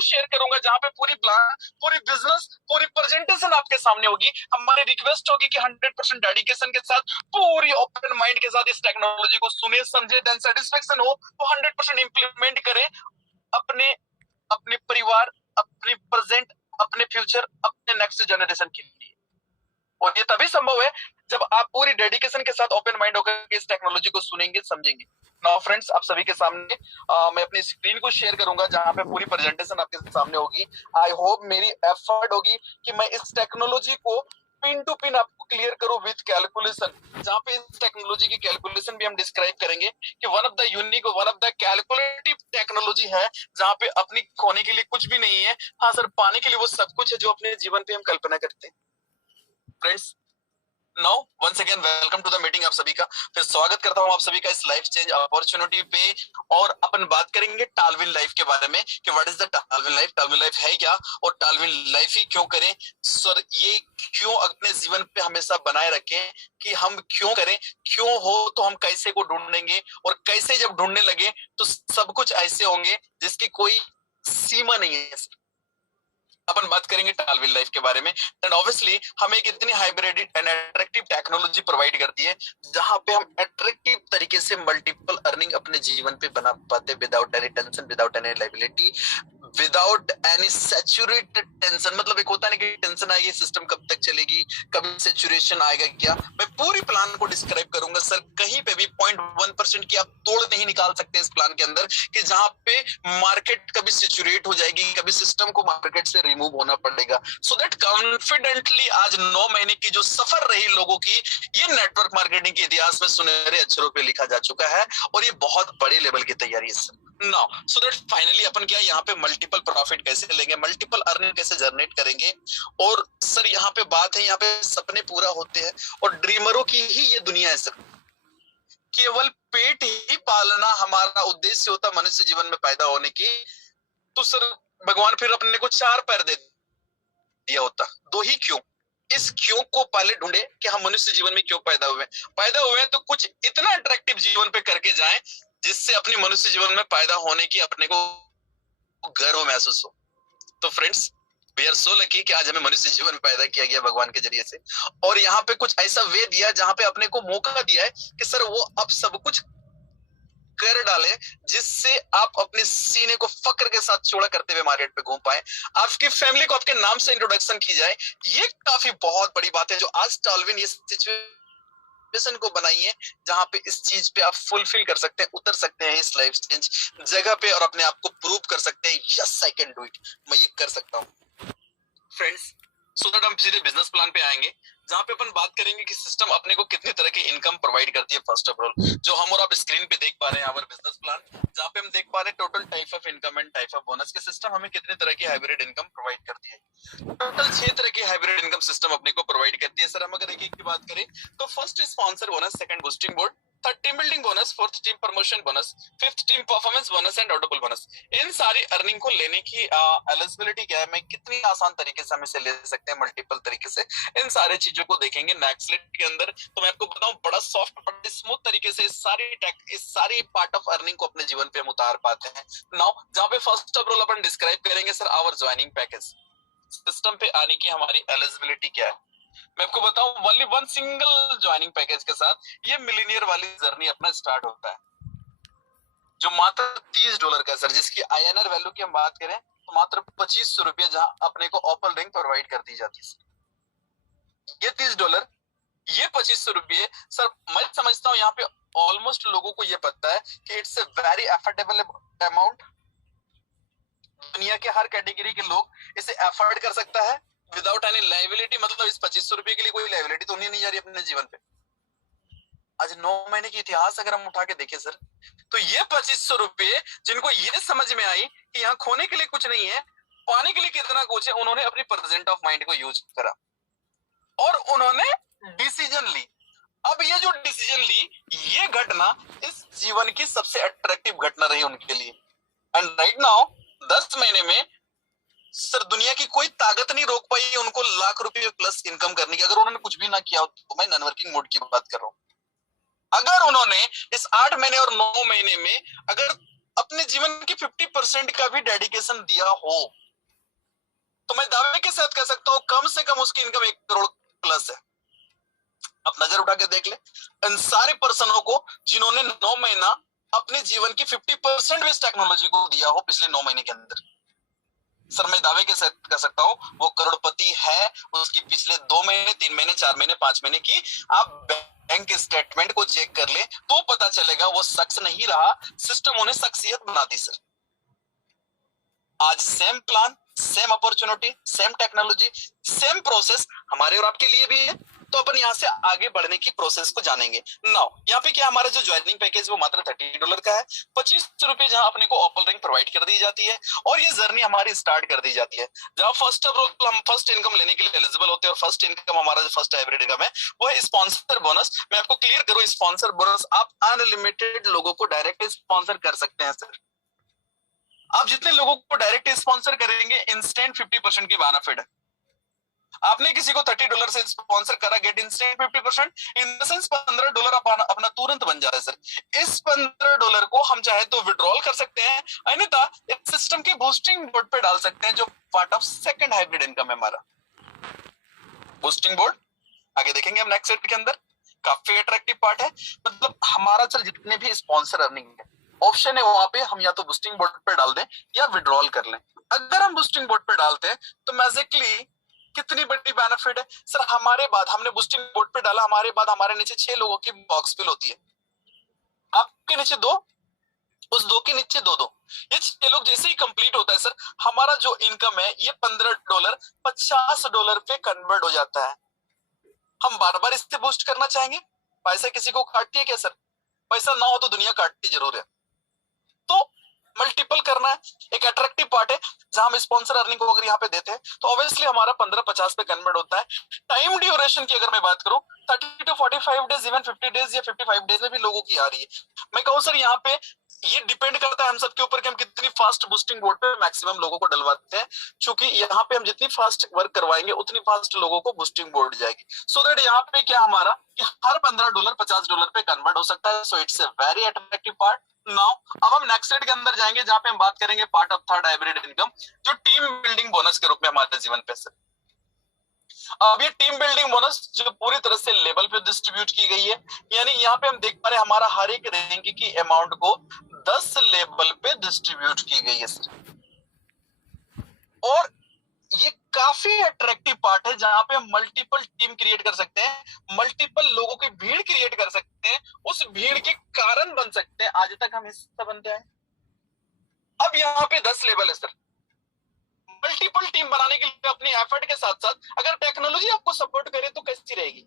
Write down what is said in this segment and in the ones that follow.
को शेयर करूंगा जहां पे पूरी प्लान, पूरी बिजनेस, पूरी प्रेजेंटेशन आपके सामने होगी। हमारी रिक्वेस्ट होगी कि 100% डेडिकेशन के साथ, पूरी ओपन माइंड के साथ इस टेक्नोलॉजी को सुने, समझे, देन सेटिस्फेक्शन हो तो 100% इंप्लीमेंट करें अपने अपने परिवार, अपने प्रेजेंट, अपने फ्यूचर, अपने नेक्स्ट जनरेशन के लिए। और ये तभी संभव है जब आप पूरी डेडिकेशन के साथ ओपन माइंड होकर इस टेक्नोलॉजी को सुनेंगे, समझेंगे। नाउ फ्रेंड्स, आप सभी के सामने मैं अपनी स्क्रीन को शेयर करूंगा जहां पे पूरी प्रेजेंटेशन आपके सामने होगी। आई होप मेरी एफर्ट होगी कि मैं इस टेक्नोलॉजी को पिन टू पिन आपको क्लियर करूं विद कैलकुलेशन, जहां पे इस टेक्नोलॉजी की कैलकुलेशन भी हम डिस्क्राइब करेंगे कि one of the unique, one of the calculative technology है जहां पे अपनी खोने के लिए कुछ भी नहीं है, हाँ सर पाने के लिए वो सब कुछ है जो अपने जीवन पे हम कल्पना करते हैं। Friends, now once again welcome to the meeting. आप सभी का फिर स्वागत करता हूं आप सभी का इस लाइफ चेंज अपॉर्चुनिटी पे। और अपन बात करेंगे टालविन लाइफ के बारे में कि what is the Talwin life, Talwin life है क्या और टालविन लाइफ ही क्यों करें सर, ये क्यों अपने जीवन पे हमेशा बनाए रखें कि हम क्यों करें, क्यों हो तो हम कैसे को ढूंढेंगे और कैसे जब ढूंढने लगे तो सब कुछ ऐसे होंगे जिसकी कोई सीमा नहीं है। अपन बात करेंगे टालविन लाइफ के बारे में। एंड ऑब्वियसली हमें एक इतनी hybrid and attractive technology provide करती है जहां पे हम अट्रैक्टिव तरीके से मल्टीपल अर्निंग अपने जीवन पे बना पाते without any tension, without any liability, without any saturated tension. मतलब एक होता है ना कि टेंशन आएगी, सिस्टम कब तक चलेगी, कभी सैचुरेशन आएगा क्या, मैं पूरी प्लान को डिस्क्राइब करूंगा सर। कहीं पे भी 0.1% की आप तोड़ नहीं निकाल सकते इस प्लान के अंदर कि जहां पे मार्केट कभी सैचुरेट हो जाएगी, कभी सिस्टम को मार्केट से रिमूव होना पड़ेगा। सो दैट कॉन्फिडेंटली आज 9 महीने की जो सफर रही लोगों की, ये नेटवर्क मार्केटिंग के इतिहास में सुनहरे अक्षरों पे लिखा जा चुका है और ये बहुत बड़े लेवल की तैयारी है sir. Now so that finally अपन क्या यहाँ पे मल्टीपल प्रॉफिट कैसे लेंगे, मल्टीपल अर्निंग कैसे जनरेट करेंगे। और सर यहाँ पे बात है, यहाँ पे सपने पूरा होते हैं और ड्रीमरों की ही ये दुनिया है सर। केवल पेट ही पालना हमारा उद्देश्य होता मनुष्य जीवन में पैदा होने की, तो सर भगवान फिर अपने को 4 पैर दे दिया होता, 2 ही क्यों। इस क्यों को पहले ढूंढे कि हम मनुष्य जीवन में क्यों पैदा हुए। पैदा हुए तो कुछ इतना अट्रैक्टिव जीवन पे करके जाएं जिससे अपनी मनुष्य जीवन में पैदा होने की अपने को गर्व महसूस हो। तो friends, we are so lucky कि आज हमें मनुष्य जीवन पैदा किया गया भगवान के जरिए से, और यहाँ पे कुछ ऐसा वे दिया जहां पे अपने को मौका दिया है कि सर वो अब सब कुछ कर डाले जिससे आप अपने सीने को फक्र के साथ चौड़ा करते हुए मार्केट पे घूम पाए, आपकी फैमिली को आपके नाम से इंट्रोडक्शन की जाए। ये काफी बहुत बड़ी बात है जो आज टालविन ये सिचुएशन को बनाई है जहां पे इस चीज पे आप फुलफिल कर सकते हैं, उतर सकते हैं इस लाइफ चेंज जगह पे और अपने आप को प्रूव कर सकते हैं, yes I can do it, मैं ये कर सकता हूँ। फ्रेंड्स, सो दैट हम सीधे बिजनेस प्लान पे आएंगे जहां पे अपन बात करेंगे कि सिस्टम अपने को कितनी तरह की इनकम प्रोवाइड करती है। फर्स्ट ऑफ ऑल जो हम और आप स्क्रीन पे देख पा रहे हैं आवर बिजनेस प्लान, जहां पे हम देख पा रहे हैं total type of income and type of bonus के सिस्टम हमें कितने तरह की हाइब्रिड इनकम प्रोवाइड करती है। टोटल 6 तरह की हाइब्रिड इनकम सिस्टम अपने को प्रोवाइड करती है सर। हम अगर एक एक की बात करें तो first sponsor bonus, second boosting board, third team building bonus, fourth team promotion bonus, fifth team performance bonus and audible bonus. इन सारी अर्निंग को लेने की एलिजिबिलिटी क्या है, मैं कितनी आसान तरीके से हम इसे ले सकते हैं मल्टीपल तरीके से, इन सारे चीजों को देखेंगे नेक्स्ट स्लाइड के अंदर। तो मैं आपको बताऊं बड़ा सॉफ्ट बड़ा स्मूथ तरीके से इस सारी पार्ट ऑफ अर्निंग को अपने जीवन पे हम उतार पाते हैं। नाउ जहां पे फर्स्ट ऑफ ऑल अपन डिस्क्राइब करेंगे sir our joining package, system पे आने की हमारी एलिजिबिलिटी क्या है। मैं आपको बताऊं only one single joining package के साथ ये मिलीनियर वाली जर्नी अपना स्टार्ट होता है जो मात्र $30 का सर, जिसकी INR वैल्यू की हम बात करें तो मात्र 2500 रुपये, जहां अपने को ओपल रिंग प्रोवाइड कर दी जाती है। ये $30, ये 2500 रुपये सर, मैं समझता हूँ यहाँ पे ऑलमोस्ट लोगों को ये पता है कि it's a very affordable amount. दुनिया के हर कैटेगरी के लोग इसे अफोर्ड कर सकता है विदाउट एनी लायबिलिटी। मतलब इस 2500 रुपये के लिए कोई लायबिलिटी तो नहीं जा रही अपने जीवन पे। आज 9 महीने की इतिहास अगर हम उठा के देखें सर, तो ये 2500 रुपये जिनको ये समझ में आई कि यहाँ खोने के लिए कुछ नहीं है, पाने के लिए कितना कुछ है, उन्होंने अपनी प्रेजेंट ऑफ माइंड को यूज करा और उन्होंने डिसीजन ली। अब ये जो डिसीजन ली, ये घटना इस जीवन की सबसे अट्रैक्टिव घटना रही उनके लिए। एंड राइट नाउ 10 महीने में सर दुनिया की कोई ताकत नहीं रोक पाई उनको लाख रुपए प्लस इनकम करने की। अगर उन्होंने कुछ भी ना किया तो मैं नॉन वर्किंग मोड की बात कर रहा हूं। अगर उन्होंने इस 8 महीने और 9 महीने में अगर अपने जीवन की 50% का भी डेडिकेशन दिया हो, तो मैं दावे के साथ कह सकता हूं कम से कम उसकी इनकम 1 करोड़ प्लस है। आप नजर उठा के देख ले इन सारे पर्सनों को जिन्होंने 9 महीना अपने जीवन की 50% भी इस टेक्नोलॉजी को दिया हो पिछले 9 महीने के अंदर। सर मैं दावे के साथ कह सकता हूं वो करोड़पति है। उसकी पिछले 2 महीने 3 महीने 4 महीने 5 महीने की आप बैंक स्टेटमेंट को चेक कर ले तो पता चलेगा वो शख्स नहीं रहा, सिस्टम उन्हें शख्सियत बना दी। सर आज same plan, same opportunity, same technology, same process हमारे और आपके लिए भी है, तो अपन यहाँ से आगे बढ़ने की प्रोसेस को जानेंगे। नाउ यहाँ पे क्या हमारा जो ज्वाइनिंग पैकेज वो मात्र $30 का है। 25 रुपए जहां अपने को ओपन रिंग प्रोवाइड कर दी जाती है और ये जर्नी हमारी स्टार्ट कर दी जाती है। जहां फर्स्ट ऑफ ऑल हम फर्स्ट इनकम लेने के लिए एलिजिबल होते हैं और फर्स्ट इनकम हमारा जो फर्स्ट हाइब्रिड इनकम है वो है स्पॉन्सर बोनस। मैं आपको क्लियर करूं, स्पॉन्सर बोनस आप अनलिमिटेड लोगों को डायरेक्ट स्पॉन्सर कर सकते हैं। सर आप जितने लोगों को डायरेक्ट स्पॉन्सर करेंगे इंस्टेंट 50% के बेनिफिट है। आपने किसी को $30 से स्पॉन्सर करा, get instant 50%, in the sense $15 अपना तुरंत बन जाता है। सर इस $15 को हम चाहे तो विड्रॉल कर सकते हैं, अन्यथा इस सिस्टम के बूस्टिंग बोर्ड पे डाल सकते हैं जो part of second hybrid income है हमारा। बूस्टिंग बोर्ड आगे देखेंगे हम नेक्स्ट सेट के अंदर, काफी अट्रैक्टिव पार्ट है। मतलब हमारा सर जितने भी स्पॉन्सर अर्निंग है ऑप्शन है वहां पे हम या तो बूस्टिंग बोर्ड पे डाल दें या विड्रॉल कर लें। अगर हम बूस्टिंग बोर्ड पे डालते हैं तो मैजिकली कितनी बड़ी बेनिफिट है। सर हमारे बाद हमने बूस्टिंग बोर्ड पे डाला, हमारे बाद हमारे नीचे 6 लोगों की बॉक्स फिल होती है, आपके नीचे 2, उस 2 के नीचे 2-2, ये 6 लोग जैसे ही कंप्लीट होता है सर हमारा जो इनकम है ये $15 $50 पे कन्वर्ट हो जाता है। हम बार बार इससे बूस्ट करना चाहेंगे, पैसा किसी को काटती है क्या? सर पैसा ना हो तो दुनिया काटती जरूर है, तो मल्टीपल करना है। एक अट्रैक्टिव पार्ट है जहां हम स्पॉन्सर अर्निंग को अगर यहाँ पे देते हैं तो ऑब्वियसली हमारा 15-50 पे कन्वर्ट होता है। टाइम ड्यूरेशन की अगर मैं बात करूं 30 to 45 डेज, इवन 50 डेज या 55 डेज में भी लोगों की आ रही है। मैं कहूँ सर यहाँ पे ये डिपेंड करता है हम सबके ऊपर कि हम कितनी फास्ट बूस्टिंग बोर्ड पे मैक्सिमम लोगों को डलवाते हैं, क्योंकि यहाँ पे हम जितनी फास्ट वर्क करवाएंगे उतनी फास्ट लोगों को बूस्टिंग बोर्ड जाएगी। सो दैट यहाँ पे क्या हमारा कि हर $15 $50 पे कन्वर्ट हो सकता है। So it's a very attractive part. Now अब हम नेक्स्ट सेट के अंदर जाएंगे जहां पे हम बात करेंगे part of third hybrid income जो टीम बिल्डिंग बोनस के रूप में हमारे जीवन पे। सर अब ये टीम बिल्डिंग बोनस जो पूरी तरह से लेवल पे डिस्ट्रीब्यूट की गई है, यानी यहाँ पे हम देख पा रहे हैं हमारा हर एक रैंक की अमाउंट को 10 लेवल पे डिस्ट्रीब्यूट की गई है। और ये काफी अट्रैक्टिव पार्ट है जहां पे हम मल्टीपल टीम क्रिएट कर सकते हैं, मल्टीपल लोगों की भीड़ क्रिएट कर सकते हैं, उस भीड़ के कारण बन सकते हैं। आज तक हम हिस्सा बनते हैं। अब यहाँ पे 10 लेवल है। सर मल्टीपल टीम बनाने के लिए अपनी एफर्ट के साथ साथ अगर टेक्नोलॉजी आपको सपोर्ट करे तो कैसी रहेगी,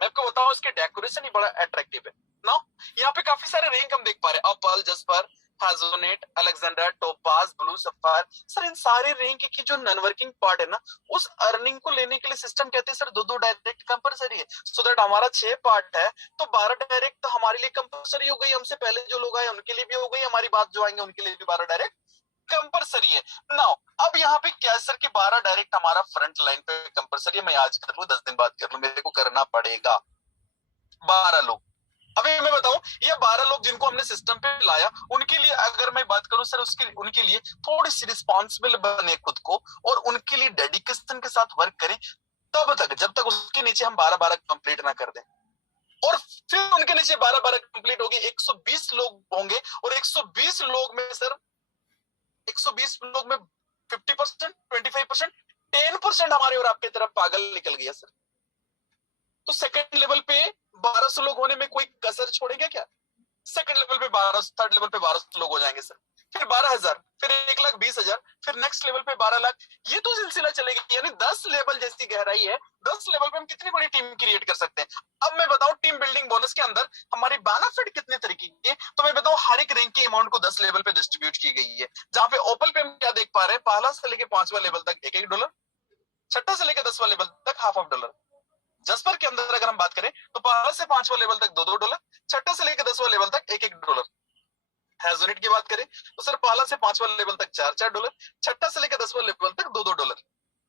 मैं आपको बताऊं इसके डेकोरेशन ही बड़ा अट्रैक्टिव है ना। यहाँ पे काफी सारे रैंक हम देख पा रहे हैं, opal, jasper, hessonite, Alexander, topaz, blue sapphire. Sir इन सारे रैंक की जो नॉन वर्किंग पार्ट है ना उस अर्निंग को लेने के लिए सिस्टम कहते हैं सर 2-2 डायरेक्ट कंपलसरी है। सो दैट हमारा 6 पार्ट है तो 12 डायरेक्ट तो हमारे लिए कंपलसरी हो गई, हमसे पहले जो लोग आए उनके लिए भी हो गई, हमारी बात जो आएंगे उनके लिए भी 12 डायरेक्ट कंपलसरी है। नाउ अब यहाँ पे क्या सर कि 12 डायरेक्ट हमारा फ्रंट लाइन पे कंपलसरी है। मैं आज कर लूं 10 दिन बाद कर लूं, मेरे को करना पड़ेगा। 12 लोग, अभी मैं बताऊं ये 12 लोग जिनको हमने सिस्टम पे लाया उनके लिए अगर मैं बात करूं सर उसके उनके लिए थोड़ी सी रिस्पॉन्सिबल बने खुद को और उनके लिए डेडिकेशन के साथ वर्क करें तब तक जब तक उसके नीचे हम 12-12 कंप्लीट ना कर दें। और फिर उनके नीचे 12-12 कंप्लीट होगी 120 लोग होंगे और 120 लोग में सर 120 लोग में 50%, 25%, 10% हमारे और आपकी तरफ पागल निकल गया। सर तो सेकंड लेवल पे 1200 लोग होने में कोई कसर छोड़ेगा क्या? सेकंड लेवल पे 1200, थर्ड लेवल पे 1200 लोग हो जाएंगे सर, फिर 12,000, फिर 1,20,000, फिर नेक्स्ट लेवल पे 12 लाख, ये तो सिलसिला चलेगा। यानी 10 लेवल जैसी गहराई है, 10 लेवल पे हम कितनी बड़ी टीम क्रिएट कर सकते हैं। अब मैं बताऊं टीम बिल्डिंग बोनस के अंदर हमारी बेनिफिट कितने तरीके की है, तो मैं बताऊं हर एक रैंक की अमाउंट को 10 लेवल पे डिस्ट्रीब्यूट की गई है। जहां पे ओपल पे हम क्या देख पा रहे हैं, पहला से लेके 5वां लेवल तक $1-1, छठा से लेके 10वां लेवल तक $50,000। जस्पर के अंदर अगर हम बात करें तो पहला से 5वां लेवल तक $2-2, छठा से लेकर 10वां लेवल तक $1-1। हैजोनेट की बात करें तो सर पहला से 5वां लेवल तक $4-4, छठा से लेकर 10वां लेवल तक $2-2।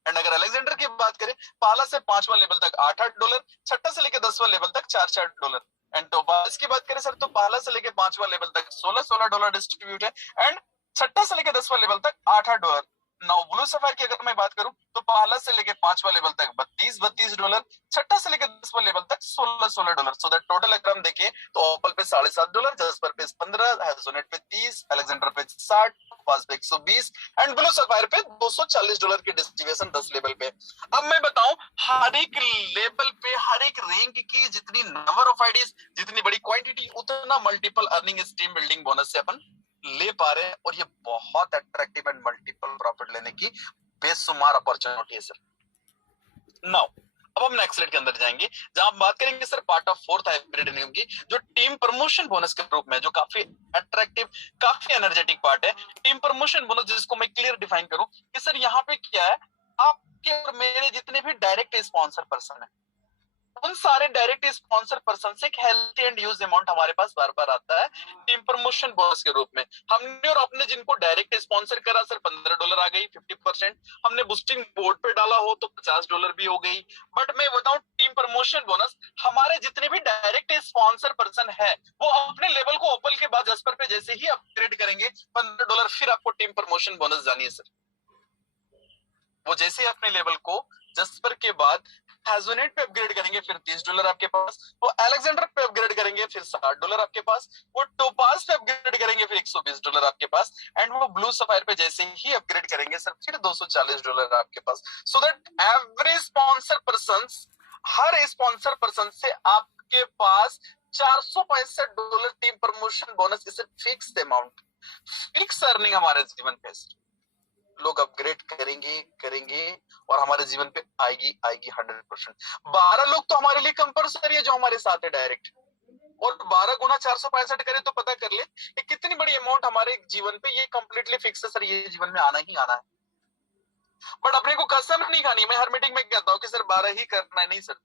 एंड अगर अलेक्जेंडर की बात करें पहला से 5वां लेवल तक $8-8, छठा से लेकर 10वां लेवल तक $4-4। एंड टोपाज की बात करें सर तो पहला से लेके पांचवा लेवल तक $16 डिस्ट्रीब्यूट है एंड छठा से लेके 10वां लेवल तक $8 नाउ ब्लू सफायर की अगर मैं बात करूं तो पहला से लेके पांचवा लेवल तक $32 छठा से लेके 10वां लेवल तक $16 सो दैट टोटल अगर हम देखें तो ओपल पे $7.5 जस्पर पे 15 हेजोनेट पे 30 अलेक्जेंडर पे 60 टोपाज पे 120 एंड ब्लू सफायर पे $240 की डिस्ट्रीब्यूशन 10 लेवल पे। अब मैं बताऊं हर एक लेवल पे हर एक रैंक की जितनी नंबर ऑफ आईडीज जितनी बड़ी क्वांटिटी उतना multiple earning stream building bonus से अपन ले पा रहे हैं और ये बहुत अट्रैक्टिव एंड मल्टीपल प्रॉफिट लेने की बेशुमार अपॉर्चुनिटी है सर। नाउ अब हम नेक्स्ट स्लाइड के अंदर जाएंगे जहां हम बात करेंगे sir part of fourth hybrid income की जो टीम प्रमोशन बोनस के रूप में जो काफी अट्रैक्टिव काफी एनर्जेटिक पार्ट है। टीम प्रमोशन बोनस जिसको मैं क्लियर डिफाइन करूं कि सर यहाँ पे क्या है आपके और मेरे जितने भी डायरेक्ट स्पॉन्सर पर्सन है उन सारे डायरेक्ट स्पॉन्सर पर्सन से एक हेल्थी एंड यूज अमाउंट हमारे पास बार बार आता है टीम प्रमोशन बोनस के रूप में। हमने और आपने जिनको डायरेक्ट स्पॉन्सर करा सर $15 आ गई 50%। हमने बूस्टिंग बोर्ड पे डाला हो तो $50 भी हो गई। बट मैं बताऊं टीम प्रमोशन बोनस हमारे जितने भी डायरेक्ट स्पॉन्सर पर्सन है वो अपने लेवल को ओपल के बाद जस्पर पे जैसे ही अपग्रेड करेंगे $15 फिर आपको टीम प्रमोशन बोनस जानिए सर। वो जैसे ही अपने लेवल को जस्पर के बाद हेजोनेट पे अपग्रेड करेंगे फिर $30 आपके पास। वो अलेक्जेंडर पे अपग्रेड करेंगे फिर $60 आपके पास। वो टोपाज पे अपग्रेड करेंगे फिर $120 आपके पास एंड वो ब्लू सफायर पे जैसे ही अपग्रेड करेंगे सर फिर $240 आपके पास। So that every sponsor person हर स्पॉन्सर पर्सन से आपके पास $465 team promotion bonus is fix amount fix earning हमारे जीवन पे लोग अपग्रेड करेंगे करेंगे और हमारे जीवन पे आएगी आएगी 100%। 12 लोग तो हमारे लिए कंपल्सरी है जो हमारे साथ है डायरेक्ट और 12 गुना 465 करे तो पता कर ले कि कितनी बड़ी अमाउंट हमारे जीवन पे ये कंप्लीटली फिक्स है सर ये जीवन में आना ही आना है। बट अपने को कसम नहीं खानी। मैं हर मीटिंग में कहता हूँ कि सर 12 ही करना है नहीं सर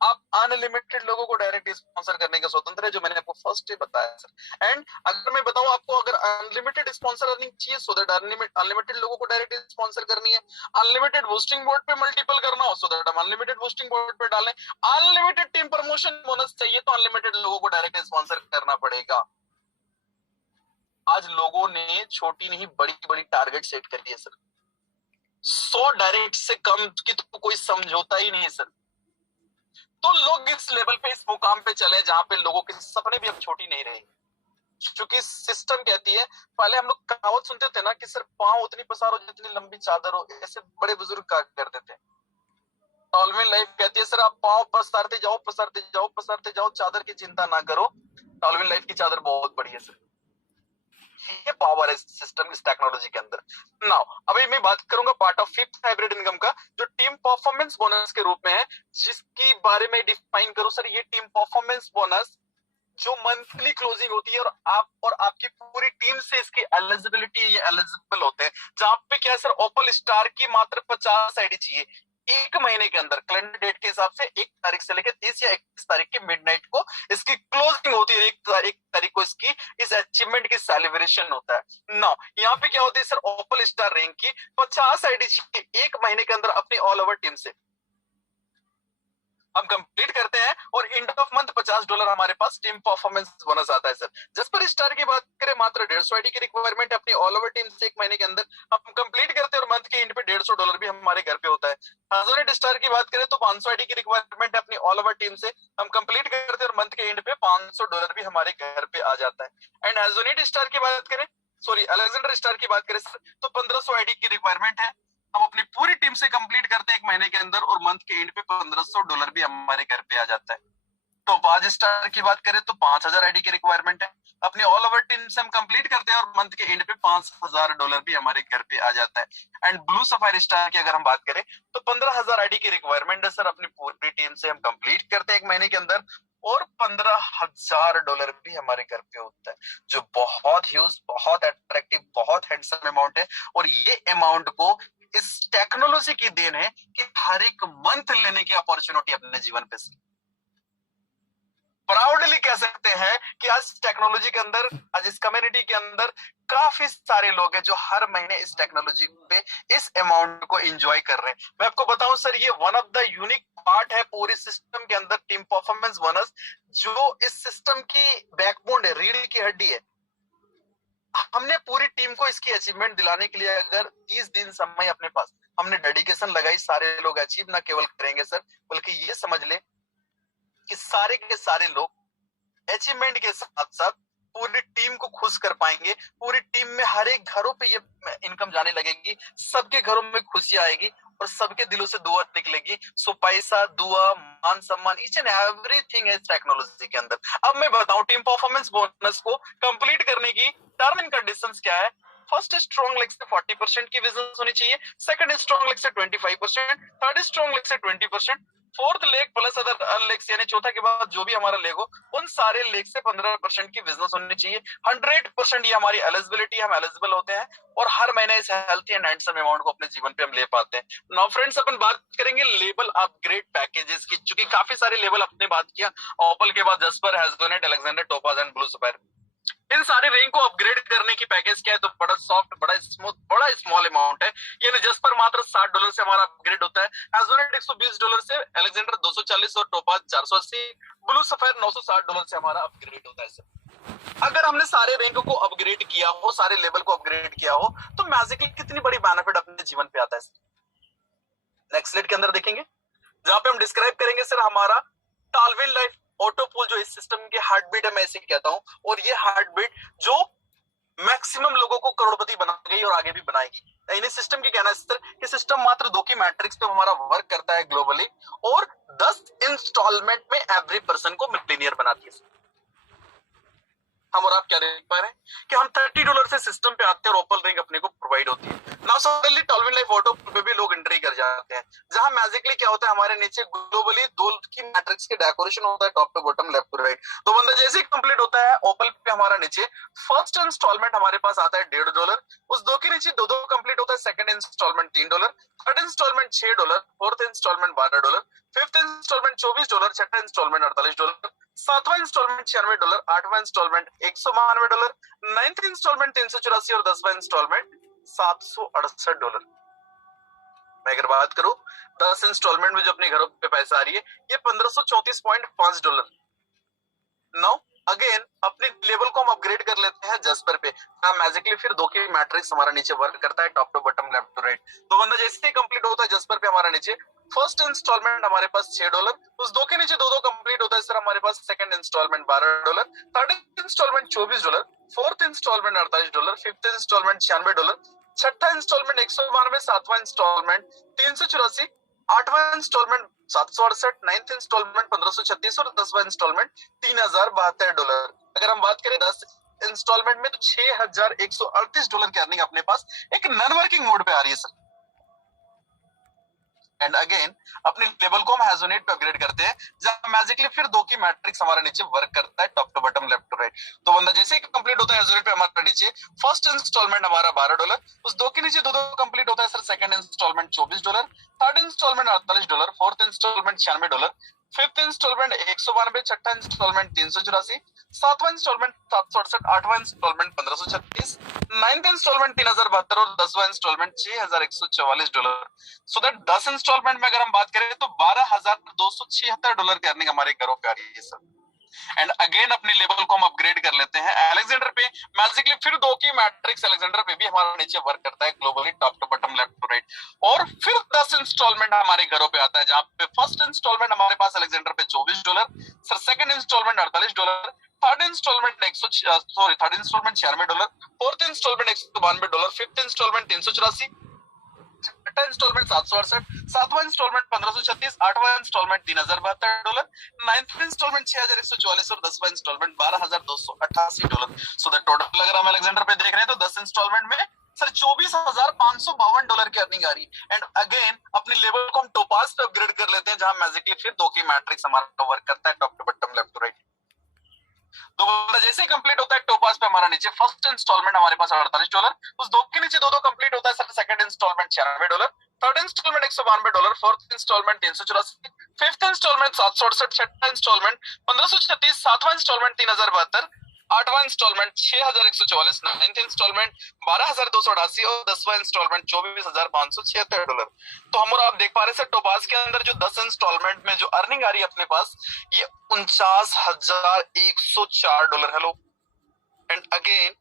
आप अनलिमिटेड लोगों को डायरेक्ट स्पॉन्सर करने का स्वतंत्र है जो मैंने आपको फर्स्ट डे बताया सर। एंड अगर मैं बताऊं आपको अगर अनलिमिटेड स्पॉन्सर अर्निंग चाहिए सो दैट अनलिमिटेड लोगों को डायरेक्ट स्पॉन्सर करनी है। अनलिमिटेड बूस्टिंग बोर्ड पे मल्टीपल करना हो सो दैट हम अनलिमिटेड बूस्टिंग बोर्ड पे डालें। अनलिमिटेड टीम प्रमोशन बोनस चाहिए तो अनलिमिटेड लोगों को डायरेक्ट स्पॉन्सर करना पड़ेगा। आज लोगों ने छोटी नहीं बड़ी बड़ी टारगेट सेट कर दिए सर। 100 डायरेक्ट से कम की तो कोई समझौता ही नहीं है सर। तो लोग इस लेवल पे इस मुकाम पे चले जहां पे लोगों के सपने भी अब छोटी नहीं रही क्योंकि सिस्टम कहती है। पहले हम लोग कहावत सुनते थे ना कि सर पांव उतनी पसारो जितनी लंबी चादर हो ऐसे बड़े बुजुर्ग कहा करते थे। टॉलविन लाइफ कहती है सर आप पांव पसारते जाओ पसारते जाओ पसारते जाओ चादर की चिंता ना करो। टॉलविन लाइफ की चादर बहुत बड़ी है सर। ये पावर है सिस्टम इस टेक्नोलॉजी के अंदर। नाउ अभी मैं बात करूंगा part of fifth hybrid income का जो टीम परफॉर्मेंस बोनस के रूप में है जिसकी बारे में डिफाइन करूं सर। ये टीम परफॉर्मेंस बोनस जो मंथली क्लोजिंग होती है और आप और आपकी पूरी टीम से इसकी एलिजिबिलिटी ये एलिजिबल होते हैं जहां पे क्या है सर ओपल स्टार की मात्र 50 आईडी चाहिए एक महीने के अंदर कैलेंडर डेट के हिसाब से 1 तारीख से लेकर 30 या 31 तारीख की मिडनाइट को इसकी क्लोजिंग होती है। 1 तारीख को इसकी इस अचीवमेंट की सेलिब्रेशन होता है। नाउ यहाँ पे क्या होता है सर ओपल स्टार रैंक की 50 आईडी चाहिए एक महीने के अंदर अपनी ऑल ओवर टीम से हम कंप्लीट करते हैं और एंड ऑफ मंथ $50 हमारे पास टीम परफॉर्मेंस बोनस आता है सर। जस्पर स्टार की बात करें मात्र 150 आईडी की रिक्वायरमेंट अपनी ऑल ओवर टीम से एक महीने के अंदर हम कंप्लीट करते हैं और मंथ के एंड पे $150 भी हमारे घर पे होता है। हेजोनेट स्टार की बात करें तो 500 आईडी की रिक्वायरमेंट अपनी ऑल ओवर टीम से हम कंप्लीट करते हैं और मंथ के एंड पे $500 भी हमारे घर पे आ जाता है। एंड हेजोनेट स्टार की बात करें सॉरी अलेक्जेंडर स्टार की बात करें सर तो 1500 आईडी की रिक्वायरमेंट है। हम अपनी पूरी टीम से कंप्लीट करते हैं एक महीने के अंदर और मंथ के एंड पे $1500 भी हमारे घर पे आ जाता है। तो पांच स्टार की बात करें तो 5000 आईडी की रिक्वायरमेंट है अपनी ऑल ओवर टीम से हम कंप्लीट करते हैं और मंथ के एंड पे $5000 भी हमारे घर पे आ जाता है। एंड ब्लू सफायर स्टार की अगर हम बात करें तो 15000 आईडी की रिक्वायरमेंट है सर अपनी पूरी टीम से हम कंप्लीट करते हैं एक महीने के अंदर और $15000 भी हमारे घर पे होता है जो बहुत ह्यूज बहुत अट्रैक्टिव बहुत हैंडसम अमाउंट है। और ये अमाउंट को इस टेक्नोलॉजी की देन है कि हर एक मंथ लेने की अपॉर्चुनिटी अपने जीवन पे प्राउडली कह सकते हैं कि आज टेक्नोलॉजी के अंदर, आज इस कम्युनिटी के अंदर काफी सारे लोग हैं जो हर महीने इस टेक्नोलॉजी पे इस अमाउंट को एंजॉय कर रहे हैं। मैं आपको बताऊं सर, ये one of the unique part है पूरे सिस्टम के अंदर, टीम परफॉर्मेंस बोनस, जो इस सिस्टम की बैकबोन है, रीढ़ की हड्डी है। हमने पूरी टीम को इसकी अचीवमेंट दिलाने के लिए अगर 30 दिन समय अपने पास हमने डेडिकेशन लगाई, सारे लोग अचीव ना केवल करेंगे सर, बल्कि ये समझ ले कि सारे के सारे लोग अचीवमेंट के साथ साथ पूरी टीम को खुश कर पाएंगे। पूरी टीम में हर एक घरों पे ये इनकम जाने लगेगी, सबके घरों में खुशियां आएगी और सबके दिलों से दुआ निकलेगी। सो पैसा, दुआ, मान सम्मान, ईच एंड एवरीथिंग है इस टेक्नोलॉजी के अंदर। अब मैं बताऊं टीम परफॉर्मेंस बोनस को कंप्लीट करने की टर्म एंड कंडीशंस क्या है। फर्स्ट स्ट्रॉन्ग लेग से 40% की बिजनेस होनी चाहिए, सेकंड स्ट्रॉन्ग लेग से 25%, थर्ड स्ट्रॉन्ग लेग से 20%, fourth leg plus other legs, यानी चौथा के बाद जो भी हमारा लेग हो, उन सारे लेग से 15% की बिजनेस होनी चाहिए। 100% ये हमारी एलिजिबिलिटी, हम एलिजिबल होते हैं और हर महीने इस हेल्थी एंड हैंडसम अमाउंट को अपने जीवन पे हम ले पाते हैं। नाउ फ्रेंड्स, अपन बात करेंगे लेवल अपग्रेड पैकेजेस की, क्योंकि काफी सारे लेवल अपने बात किया, ओपल के बाद jasper, hessonite, Alexander, topaz and blue sapphire. इन सारे रैंक को अपग्रेड करने की पैकेज क्या है, तो बड़ा सॉफ्ट, बड़ा स्मूथ, बड़ा स्मॉल अमाउंट है। यानी जस्पर मात्र $60 से हमारा अपग्रेड होता है, हेज़ोनेट $120 से, अलेक्जेंडर 240 और टोपाज 480, ब्लू सफायर $960 से हमारा अपग्रेड होता है सर। अगर हमने सारे रैंक को अपग्रेड किया हो, सारे लेवल को अपग्रेड किया हो, तो मैजिकली कितनी बड़ी बेनिफिट अपने जीवन पे आता है सर। नेक्स्ट स्लाइड के अंदर देखेंगे, जहां पे हम डिस्क्राइब करेंगे सर हमारा टालविन लाइफ ऑटो पूल, जो इस सिस्टम की हार्ट बीट है, मैं इसे कहता हूं, और ये हार्ट बीट जो मैक्सिमम लोगों को करोड़पति बना गई और आगे भी बनाएगी। इन सिस्टम की कहना है सर कि सिस्टम मात्र 2 की मैट्रिक्स पे हमारा वर्क करता है ग्लोबली, और 10 इंस्टॉलमेंट में एवरी पर्सन को मिलियनियर बनाती है। हम और आप क्या देख पा रहे हैं कि हम $30 से सिस्टम पे आते हैं और ओपल रिंग अपने को प्रोवाइड होती है। Now suddenly toluene life auto पे भी लोग एंट्री कर जाते हैं, जहां मैजिकली क्या होता है, हमारे नीचे ग्लोबली 2 की मैट्रिक्स के डेकोरेशन होता है, top to bottom, left to right. तो बंदा जैसे ही कंप्लीट होता है ओपल पे हमारा नीचे फर्स्ट इंस्टॉलमेंट हमारे पास आता है $1.5, उस 2 के नीचे 2 कंप्लीट होता है, second instalment $3, third instalment $6, fourth instalment $12, fifth instalment $24, छठा इंस्टॉलमेंट $48, सातवां इंस्टॉलमेंट $96, आठवां इंस्टॉलमेंट $192, नाइन्थ इंस्टॉलमेंट 384 और 10वां इंस्टॉलमेंट $768। मैं अगर बात करूं 10 इंस्टॉलमेंट में जो अपने घरों पे पैसा आ रही है, ये $1534.5। नाउ अगेन अपने लेवल को हम अपग्रेड कर लेते हैं जस्पर पे, मैजिकली फिर 2 की मैट्रिक्स हमारा नीचे वर्क करता है, top to bottom, left to right. तो बंदा जैसे ही कंप्लीट होता है जस्पर पे हमारा नीचे फर्स्ट इंस्टॉलमेंट हमारे पास $6, उस 2 के नीचे 2 कंप्लीट होता है सर हमारे पास, second installment $12, third installment $24, fourth installment $48, fifth installment $96, छठा इंस्टॉलमेंट $192, सातवां इंस्टॉलमेंट 384, आठवां इंस्टॉलमेंट $768, नाइन्थ इंस्टॉलमेंट $1536 और 10वां इंस्टॉलमेंट $3072। अगर हम बात करें 10 इंस्टॉलमेंट में, तो $6138 की अर्निंग अपने पास एक नॉन वर्किंग मोड पे आ रही है सर। एंड अगेन अपने लेवल को हम हेज़ोनेट पे अपग्रेड करते हैं, जहां मैजिकली फिर 2 की मैट्रिक्स हमारे नीचे वर्क करता है, top to bottom, left to right. तो बंदा जैसे ही कंप्लीट होता है हेज़ोनेट पे हमारा नीचे फर्स्ट इंस्टॉलमेंट हमारा $12, उस 2 के नीचे 2 कंप्लीट होता है sir, second instalment $24, third instalment $48, fourth instalment $96, fifth instalment $192, छठा इंस्टॉलमेंट $384, सातवां इंस्टॉलमेंट $768, आठवां इंस्टॉलमेंट $1536, नाइन्थ इंस्टॉलमेंट $3072 और 10वां इंस्टॉलमेंट $6144। सो दैट 10 इंस्टॉलमेंट में अगर हम बात करें तो $12,276 की अर्निंग हमारे घरों पे आ रही है सर। एंड अगेन अपने लेवल को हम अपग्रेड कर लेते हैं अलेक्जेंडर पे, मैजिकली फिर 2 की मैट्रिक्स अलेक्जेंडर पे भी हमारा नीचे वर्क करता है globally, top to bottom, left to right. और फिर 10 इंस्टॉलमेंट हमारे घरों पे आता है, जहां पे फर्स्ट इंस्टॉलमेंट हमारे पास अलेक्जेंडर पे $24 sir, second instalment $48, third instalment third instalment $96, fourth instalment $192, fifth instalment 384, छठा इंस्टॉलमेंट $768, सातवां इंस्टॉलमेंट $1536, आठवां इंस्टॉलमेंट $3072, नाइन्थ इंस्टॉलमेंट $6144 और 10वां इंस्टॉलमेंट $12,288। सो द टोटल अगर हम अलेक्जेंडर पे देख रहे हैं तो 10 इंस्टॉलमेंट में सर $24,552 की अर्निंग आ रही है। एंड अगेन अपने लेवल को हम टोपाज पे अपग्रेड कर लेते हैं, जहां मैजिकली फिर 2 की मैट्रिक्स हमारा वर्क करता है, top to bottom, left to right. तो जैसे ही कंप्लीट होता है टोपाज पे हमारा नीचे फर्स्ट इंस्टॉलमेंट हमारे पास $48, उस 2 के नीचे 2 कंप्लीट होता है sir, second installment $96, third installment $192, fourth installment 384, fifth installment 768, छठा इंस्टॉलमेंट 1536, सातवां इंस्टॉलमेंट 3072, आठवां इंस्टॉलमेंट 6144, नाइन्थ इंस्टॉलमेंट 12288 और 10वां इंस्टॉलमेंट $24,576। तो हम और आप देख पा रहे हैं टोपाज के अंदर जो 10 इंस्टॉलमेंट में जो अर्निंग आ रही है अपने पास, ये $49,104। हेलो एंड अगेन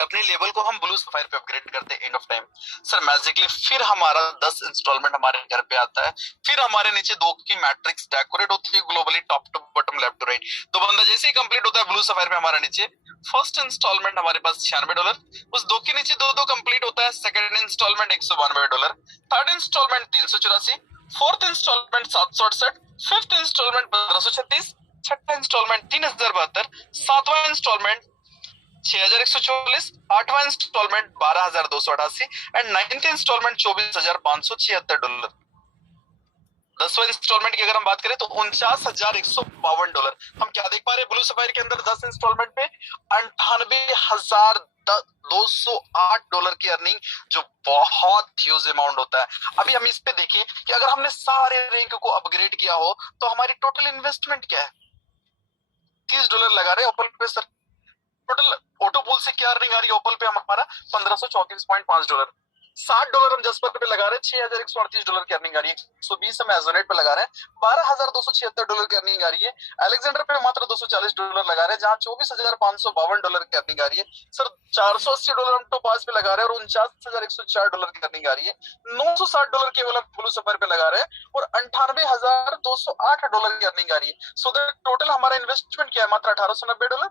अपने लेवल को हम ब्लू सफायर पे अपग्रेड करते हैं and of time sir magically फिर हमारा 10 इंस्टॉलमेंट हमारे घर पे आता है, फिर हमारे नीचे दो की मैट्रिक्स डेकोरेट होती है globally top to bottom left to right. तो बंदा जैसे ही कंप्लीट होता है ब्लू सफायर पे हमारा नीचे फर्स्ट इंस्टॉलमेंट हमारे पास $96, उस दो के नीचे दो दो कंप्लीट होता है, second installment $192, third installment 384, fourth installment 768, fifth installment 1536, छठा इंस्टॉलमेंट 3072, सातवां इंस्टॉलमेंट 6144, आठवां इंस्टॉलमेंट 12288 एंड नाइन्थ इंस्टॉलमेंट $24,576। 10वां इंस्टॉलमेंट की अगर हम बात करें तो $49,152। हम क्या देख पा रहे हैं ब्लू सफायर के अंदर 10 इंस्टॉलमेंट पे $98,208 की अर्निंग, जो बहुत ह्यूज अमाउंट होता है। अभी हम इस पे देखें कि अगर हमने सारे रैंक को अपग्रेड किया हो तो हमारी टोटल इन्वेस्टमेंट क्या है। $30 लगा रहे ओपल पे सर, टोटल ऑटोपोल से क्या अर्निंग आ रही है ओपल पे हमारा $1534.5। $60 हम जस्पर पे लगा रहे हैं, $6,138 की अर्निंग आ रही है। 120 हम एजोनेट पे लगा रहे हैं, $12,276 की अर्निंग आ रही है। अलेक्जेंडर पे मात्र $240 लगा रहे हैं, जहां $24,552 की अर्निंग आ रही है। सर $480 हम टोपाज पे लगा रहे हैं और $49,104 की अर्निंग आ रही है। $960 केवल हम ब्लू सफायर पे लगा रहे हैं और $98,208 की अर्निंग आ रही है। सो दैट टोटल हमारा इन्वेस्टमेंट क्या है, मात्र $1,890।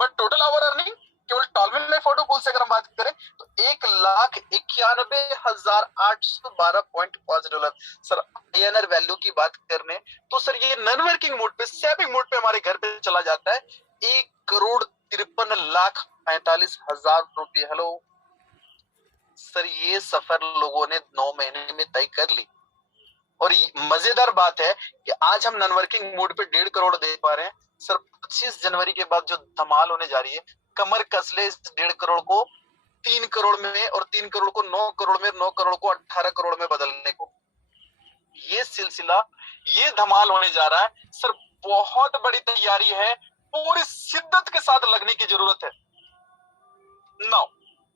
बट टोटल आवर अर्निंग केवल टॉलविन लाइफ ऑटो पूल से अगर हम बात करें तो $1,91,812.5। सर INR वैल्यू की बात करने तो सर ये नॉन वर्किंग मोड पे सेविंग मोड पे हमारे घर पे चला जाता है 1,53,45,000 हेलो सर, ये सफर लोगों ने 9 महीने में तय कर ली। और मजेदार बात है कि आज हम नॉन वर्किंग मोड पे 1.5 करोड़ दे पा रहे हैं सर। 25 जनवरी के बाद जो धमाल होने जा रही है, कमर कस ले इस 1.5 करोड़ को 3 करोड़ में और 3 करोड़ को 9 करोड़ में, 9 करोड़ को 18 करोड़ में बदलने को। ये सिलसिला, ये धमाल होने जा रहा है सर। बहुत बड़ी तैयारी है, पूरी शिद्दत के साथ लगने की जरूरत है। नाउ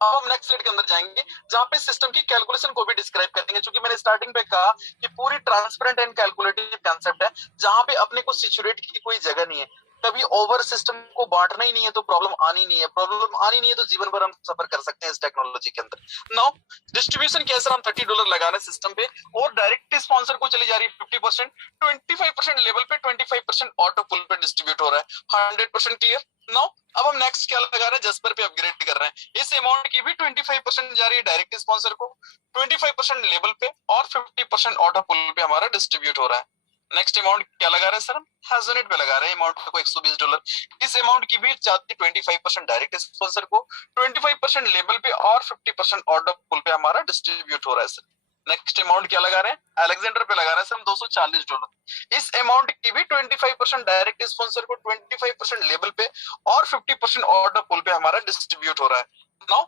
अब हम नेक्स्ट स्लाइड के अंदर जाएंगे जहां पे सिस्टम की कैलकुलेशन को भी डिस्क्राइब करेंगे, क्योंकि मैंने स्टार्टिंग पे कहा कि पूरी ट्रांसपेरेंट एंड कैलकुलेटिव कांसेप्ट है, जहां पे अपने को सिचुएट की कोई जगह नहीं है। कभी ओवर सिस्टम को बांटना ही नहीं है तो प्रॉब्लम आनी नहीं है, प्रॉब्लम आनी नहीं है तो जीवन भर हम सफर कर सकते हैं इस टेक्नोलॉजी के अंदर। नाउ डिस्ट्रीब्यूशन क्या है सर, हम $30 लगा रहे हैं सिस्टम पे और डायरेक्ट स्पॉन्सर को चली जा रही है 50%, 25% लेवल पे, 25% ऑटो पुल पे डिस्ट्रीब्यूट हो रहा है। 100% क्लियर। नाउ अब हम नेक्स्ट क्या लगा रहे हैं, जस्पर पे अपग्रेड कर रहे हैं। इस अमाउंट की भी 25% जा रही है डायरेक्ट स्पॉन्सर को, 25% लेवल पे और 50% ऑटो पुल पे हमारा डिस्ट्रीब्यूट हो रहा है। नेक्स्ट अमाउंट क्या लगा रहे हैं सर, हम हैजोनेट पे लगा रहे हैं अमाउंट को $120। इस अमाउंट की भी जाती 25% डायरेक्ट स्पॉन्सर को, 25% लेवल पे और 50% ऑटो पुल पे हमारा डिस्ट्रीब्यूट हो रहा है सर। नेक्स्ट अमाउंट क्या लगा रहे हैं, अलेक्जेंडर पे लगा रहे हैं सर हम $240। इस अमाउंट की भी 25% डायरेक्ट स्पॉन्सर को, 25% लेवल पे और 50% ऑर्डर पुल पे हमारा डिस्ट्रीब्यूट हो रहा है। नाउ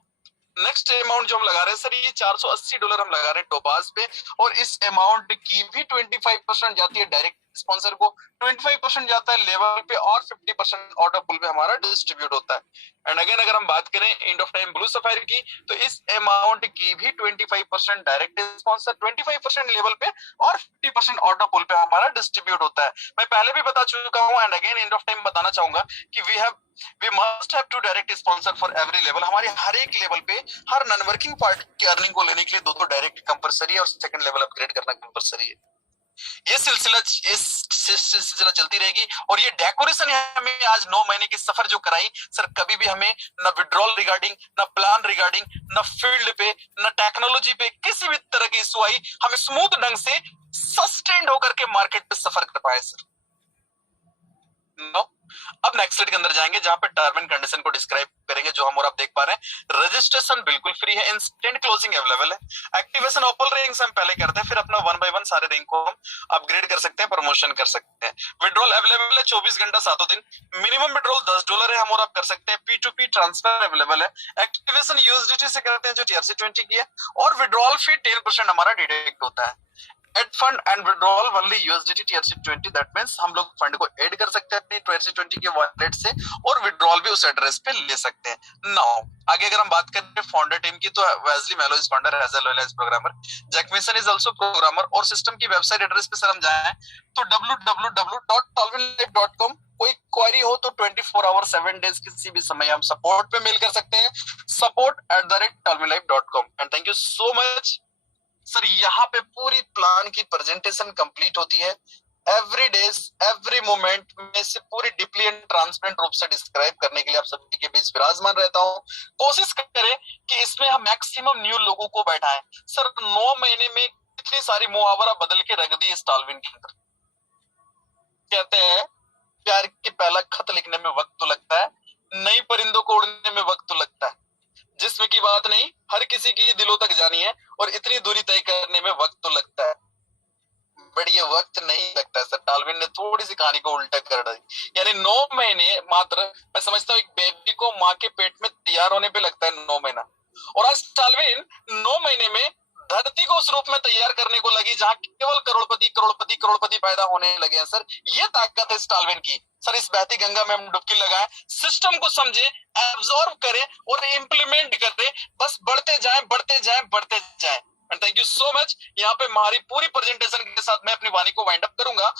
नेक्स्ट अमाउंट जो हम लगा रहे हैं सर, ये $480 हम लगा रहे हैं टोपाज पे और इस अमाउंट की भी 25% जाती है डायरेक्ट स्पॉन्सर को, 25% जाता है लेवल पे और 50% ऑर्डर पुल पे हमारा डिस्ट्रीब्यूट होता है। एंड अगेन अगर हम बात करें and of time blue sapphire की, तो इस अमाउंट की भी 25% डायरेक्ट स्पॉन्सर, 25% लेवल पे और 50% ऑर्डर पुल पे हमारा डिस्ट्रीब्यूट होता है। मैं पहले भी बता चुका हूं and again end of time बताना चाहूंगा कि we must have to direct sponsor for every level. हमारे हर एक लेवल पे हर नॉन वर्किंग पार्ट की अर्निंग को लेने के लिए दो डायरेक्ट कंपलसरी है और सेकंड लेवल अपग्रेड करना कंपलसरी है। ये सिलसिला चलती रहेगी और ये डेकोरेशन है हमें आज 9 महीने की सफर जो कराई सर, कभी भी हमें न विड्रॉल रिगार्डिंग, न प्लान रिगार्डिंग, न फील्ड पे, न टेक्नोलॉजी पे किसी भी तरह की इशू आई, हम स्मूथ ढंग से सस्टेन्ड होकर के मार्केट पे सफर कर पाए सर। नो अब नेक्स्ट स्लाइड के अंदर जाएंगे जहां पे टर्म एंड कंडीशन को डिस्क्राइब करेंगे, जो हम और आप देख पा रहे हैं। रजिस्ट्रेशन बिल्कुल फ्री है, इंस्टेंट क्लोजिंग अवेलेबल है। एक्टिवेशन ओपन रैंक्स हम पहले करते हैं, फिर अपना 1 बाय 1 सारे रैंक को हम अपग्रेड कर सकते हैं, प्रमोशन कर सकते हैं। विड्रॉल अवेलेबल है 24 घंटा 7 दिन। मिनिमम विड्रॉल $10 है, हम और आप कर सकते हैं। P2P ट्रांसफर अवेलेबल है। एक्टिवेशन USDT से करते हैं जो TRC20 की है और विड्रॉल फी 10% हमारा डिडक्ट होता है। Add fund and withdrawal only USDT TRC20। That means हम लोग फंड को ऐड कर सकते हैं अपनी TRC20 के वॉलेट से और विड्रॉल भी उस एड्रेस पे ले सकते हैं। नाउ आगे अगर हम बात करें फाउंडर टीम की, तो Wesley Mello is founder, Hazel Loyola is programmer, Jack Mason is also programmer. और सिस्टम की वेबसाइट एड्रेस पे सर हम जाएं तो www.tolvinlife.com। कोई क्वेरी हो तो 24 आवर 7 डेज किसी भी समय हम सपोर्ट पे मेल कर सकते हैं, support@tolvinlife.com। And thank you so much sir. यहाँ पे पूरी प्लान की प्रेजेंटेशन कंप्लीट होती है, एवरी डेज एवरी मोमेंट में से पूरी डीपली एंड ट्रांसपेरेंट रूप से डिस्क्राइब करने के लिए आप सभी के बीच विराजमान रहता हूँ। कोशिश करें कि इसमें हम मैक्सिमम न्यू लोगों को बैठाएं। सर 9 महीने में कितनी सारी मुहावरा बदल के रख दी इस टॉलविन के अंदर। कहते हैं प्यार की पहला खत लिखने में वक्त तो लगता है, नई परिंदों को उड़ने में वक्त तो लगता है, जिस्म की बात नहीं हर किसी की दिलों तक जानी है, और इतनी दूरी तय करने में वक्त तो लगता है, बट ये वक्त नहीं लगता है। सर टॉलविन ने थोड़ी सी कहानी को उल्टा कर दी, यानी 9 महीने मात्र, मैं समझता हूँ एक बेबी को माँ के पेट में तैयार होने पे लगता है 9 महीना, और आज टॉलविन 9 महीने में धरती को उस रूप में तैयार करने को लगी जहां केवल करोड़पति करोड़पति करोड़पति पैदा होने लगे हैं। सर ये ताकत है इस टॉलविन की। सर इस बहती गंगा में हम डुबकी लगाएं, सिस्टम को समझे, एब्जॉर्ब करें और इम्प्लीमेंट करें, बस बढ़ते जाएं बढ़ते जाएं बढ़ते जाएं। And thank you so much. यहाँ पे हमारी पूरी प्रेजेंटेशन के साथ मैं अपनी वाणी को वाइंड अप करूंगा।